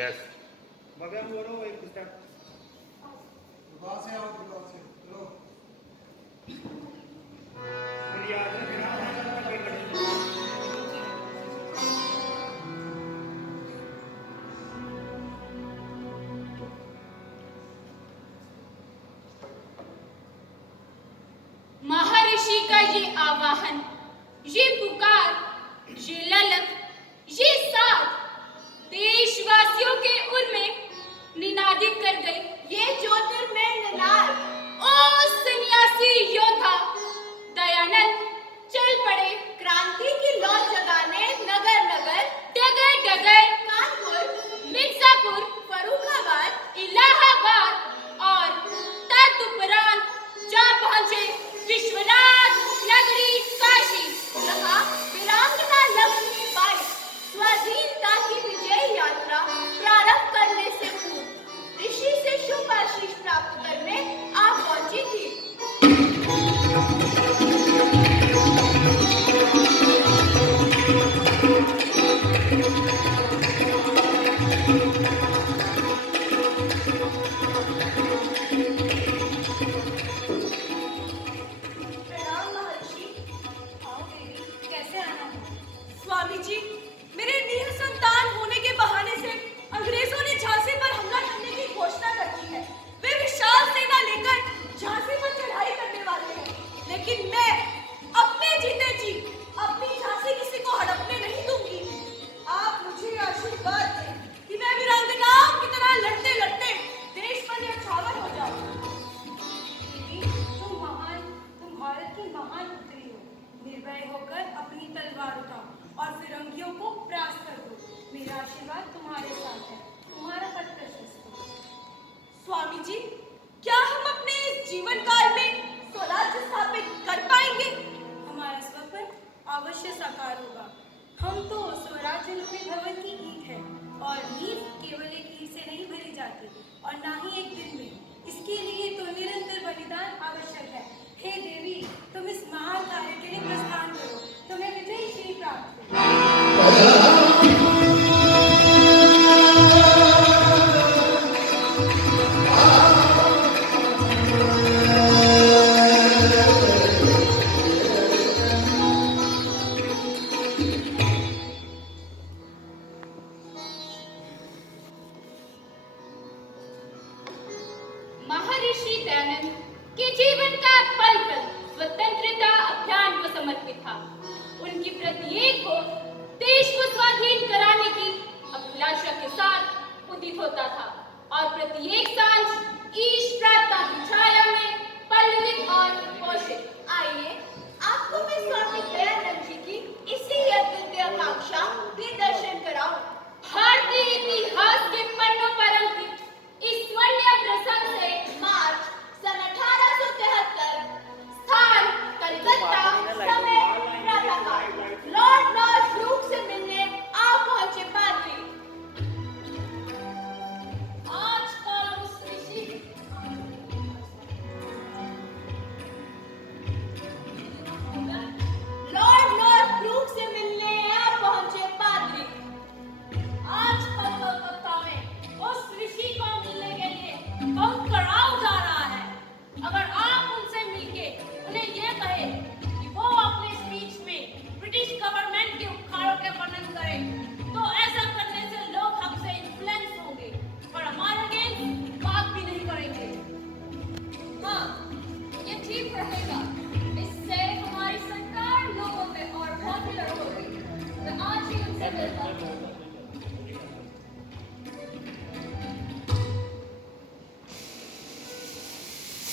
Yes. मगर बोलो एक स्टेप वहां से आओ वहां से चलो याद रखना महर्षि का ये आवाहन, ये पुकार, ये ललक, ये साथ देशवासियों के उर में निनादित कर गई। ये ज्योतिर्मय निनाद ओ सन्यासी योद्धा दयानंद चल पड़े क्रांति की लौ जगाने नगर नगर डगर डगर कानपुर मिर्जापुर फर्रुखाबाद इलाहाबाद और तदुपरांत जा पहुंचे विश्वनाथ नगरी काशी, जहाँ वीरांगना लक्ष्मी बाई स्वाधीनता की विजय यात्रा प्रारंभ करने से पूर्व ऋषि से शुभ आशीष प्राप्त करने आ पहुंची थी। स्वामी जी, मेरे निसंतान होने के बहाने से अंग्रेजों ने झांसी पर हमला करने की घोषणा कर दी है। वे विशाल सेना लेकर झांसी पर चढ़ाई करने वाले हैं, लेकिन मैं अपने जीते जी अपनी झांसी किसी को हड़पने नहीं दूंगी। आप मुझे आशीर्वाद दें कि मैं वीरांगनाओं की तरह लड़ते लड़ते देश पर न्यौछावर हो जाऊं। तुम भारत की महान पुत्री हो। निर्भय होकर अपनी तलवार उठाओ और फिरंगियों को परास्त कर दो। मेरा आशीर्वाद तुम्हारे साथ है। तुम्हारा पथ प्रशस्त हो। स्वामी जी, क्या हम अपने इस जीवन काल में स्वराज्य स्थापित कर पाएंगे? हमारा स्वप्न अवश्य साकार होगा। हम तो स्वराज्य रूपी भवन की ईंट है, और नींव केवल एक ईंट से नहीं भरी जाती, और ना ही एक दिन में। इसके लिए तो निरंतर बलिदान आवश्यक है। हे देवी, तुम इस महान कार्य के लिए प्रस्थान करो। तुम्हें विजयी श्री प्राप्त हो। महर्षि दयानंद के जीवन का पल पल स्वतंत्रता अभियान को समर्पित था। उनकी प्रत्येक को देश को स्वाधीन कराने की अभिलाषा के साथ उदित होता था, और प्रत्येक सांझ ईश प्रार्थना की छाया में पल्लवित और पोषित। आइए आपको मैं स्वामी दयानंद जी की इसी अद्वितीय आकांक्षा के दर्शन कराऊं। भारतीय इतिहास के पन्नों पर अंकित इस स्वर्णिम प्रसंग से मार्च सन 1873, स्थान कलकत्ता, समय प्रातःकाल। लॉर्ड ब्रूक से मिलने आ पहुंचे पादरी। आजकल उस ऋषि लॉर्ड ब्रूक से मिलने आ पहुंचे पादरी। आजकल कलकत्ता में उस ऋषि को मिलने के लिए बहुत कड़ाव जा रहा है। अगर आप उनसे मिलके उन्हें ये कहे कि वो अपने स्पीच में ब्रिटिश गवर्नमेंट के उपकारों के वर्णन करें, तो ऐसा करने से लोग हमसे इन्फ्लुएंस होंगे और हमारे अगेंस्ट बात भी नहीं करेंगे। हाँ, ये ठीक रहेगा। इससे हमारी सरकार लोगों पे और पॉपुलर होगी। मैं आज ही उनसे मिलता हूँ।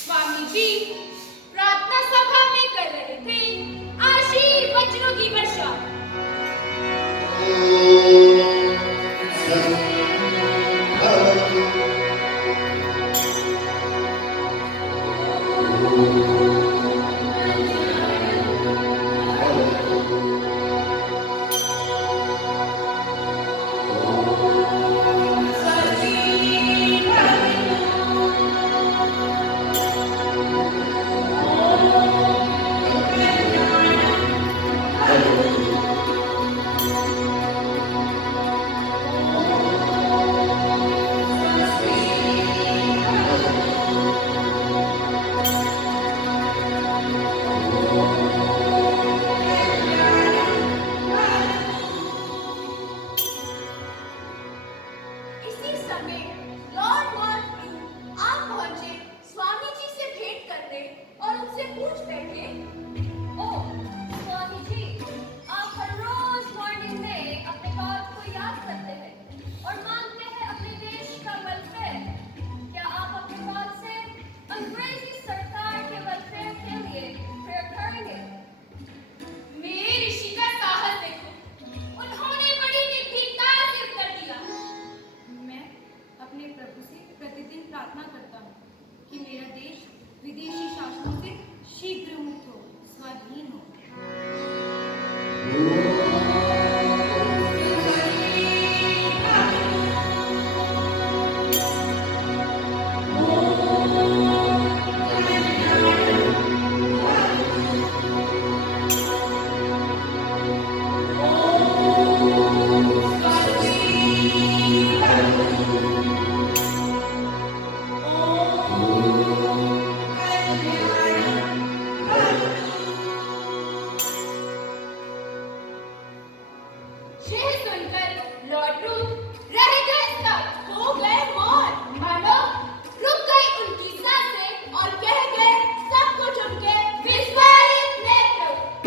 स्वामी जी प्रार्थना सभा में कर रहे थे आशीर्वचनों की वर्षा।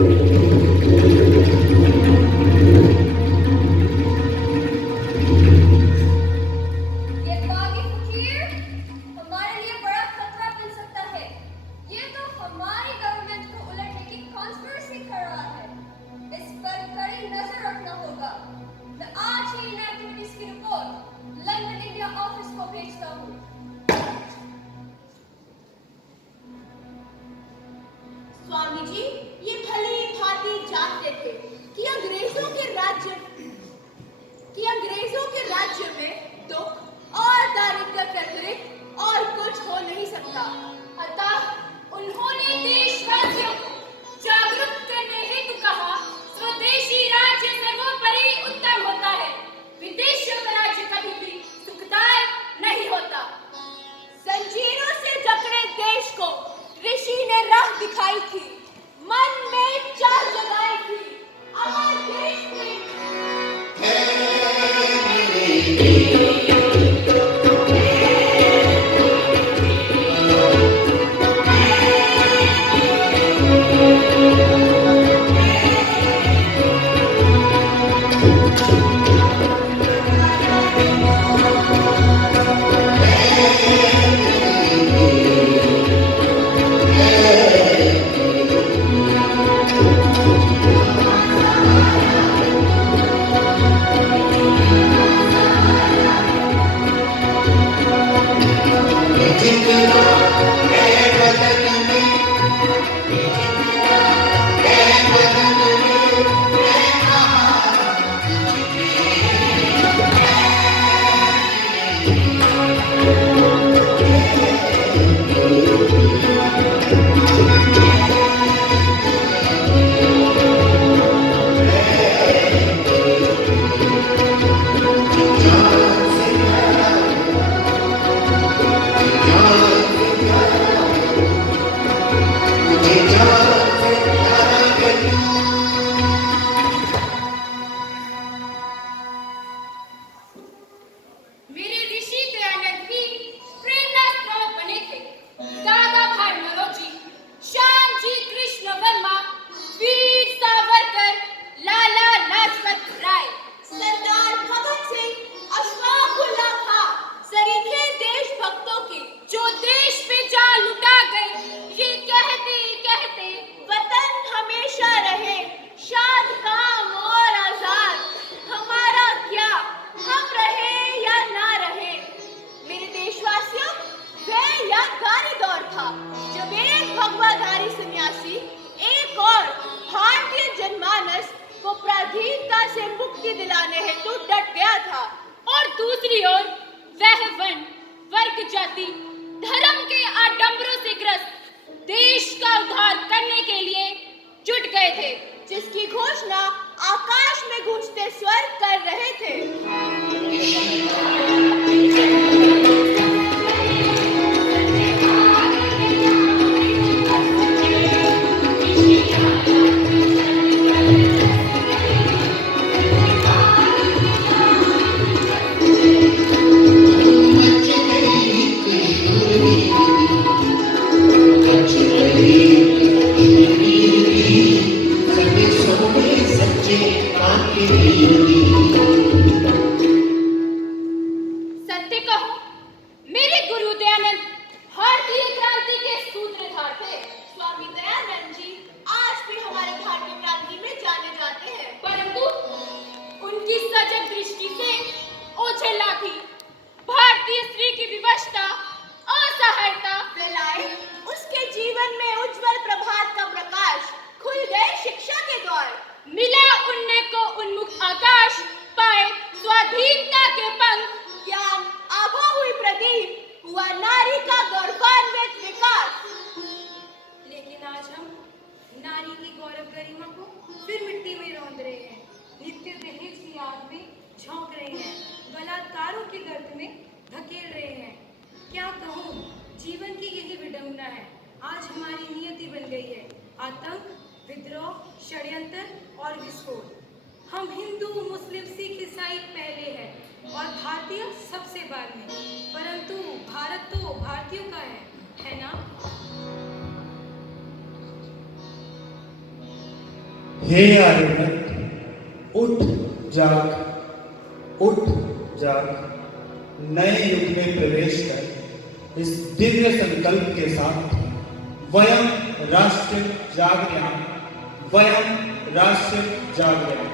ये बागी फकीर हमारे लिए बड़ा खतरा बन सकता है। ये तो हमारी गवर्नमेंट को उलटने की कॉन्स्पिरेसी कर रहा है। इस पर कड़ी नजर रखना होगा। मैं आज ही इन एक्टिविटीज की रिपोर्ट लंदन इंडिया ऑफिस को भेजता हूँ। स्वामी जी, ये भली भांति जानते थे कि अंग्रेजों के राज्य में दुख और दारिद्र्य के अतिरिक्त और कुछ हो नहीं सकता। अतः उन्होंने देशवासियों को जागरूक करने हेतु कहा, स्वदेशी राज्य सर्वोपरि उत्तम होता है। विदेशियों का राज्य कभी भी सुखदायक नहीं होता। जंजीरों से जकड़े देश को ऋषि ने राह दिखाई थी, मन में चाह जगाई थी। अमर देश में मेरे ऋषि दयानंद भी प्रेरणा स्रोत बने थे। दादा भाई नौरोजी, श्याम जी कृष्ण वर्मा, वीर सावरकर, लाला लाजपत राय, सरदार भगत सिंह, अशफाकुल्लाह खां, सरीखे देशभक्तों के जो देश पे जान लुटा गए, ये कहते कहते वतन हमेशा रहे शाद काम और आजाद, हमारा क्या, हम रहे या ना रहे। मेरे देशवासियों, वह यादगारी दौर था जब एक भगवाधारी सन्यासी एक और भारतीय जनमानस को पराधीनता से मुक्ति दिलाने हेतु डट गया था, और दूसरी ओर वह वन वर्ग जाति धर्म के आडंबरों से ग्रस्त देश का उद्धार करने के लिए जुट गए थे, जिसकी घोषणा आकाश में गूंजते स्वर कर रहे थे। सत्य कहूं, मेरे गुरु दयानंद भारतीय क्रांति के सूत्रधार थे। स्वामी दयानंद जी आज भी हमारे भारतीय क्रांति में जाने जाते हैं, परंतु उनकी सजग दृष्टि से ओझल लाठी, भारतीय स्त्री की विवशता, असहायता फैलाए उसके जीवन में उज्जवल प्रभात का प्रकाश, खुल गए शिक्षा के द्वार, मिला उनने को उन्मुख आकाश, पाए स्वाधीनता के पंख, ज्ञान आभा हुई प्रदीप, हुआ नारी का गौरवान्वित विकास। लेकिन आज हम नारी की गौरव गरिमा को फिर मिट्टी में रौंद रहे हैं, नित्य दहेज की आग में झोंक रहे हैं, बलात्कारों के गर्त में धकेल रहे हैं। क्या कहूँ, जीवन की यही विडंबना है। आज हमारी नियति बन गई है आतंक, विद्रोह, षड्यंत्र और विस्फोट। हम हिंदू, मुस्लिम, सिख, ईसाई पहले हैं और भारतीय सबसे बाद में, परंतु भारत तो भारतीयों का है ना? हे आर्यभट्ट, उठ जाग, नए युग में प्रवेश कर इस दिव्य संकल्प के साथ वयम राष्ट्र जागृयाम, वयम राष्ट्र जागृयाम।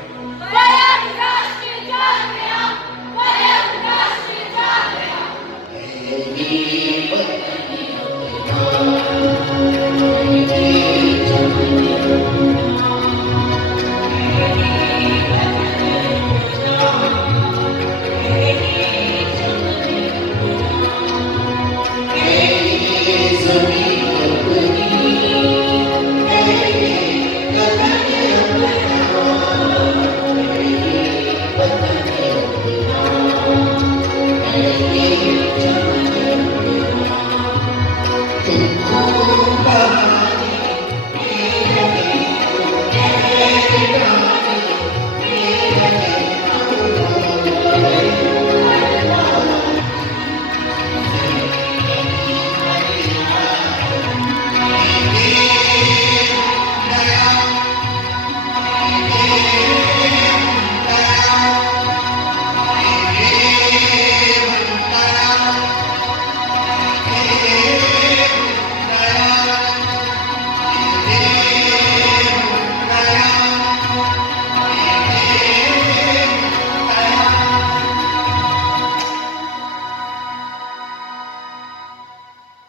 वयं राष्ट्र जागृयाम, वयं राष्ट्र जागृयाम।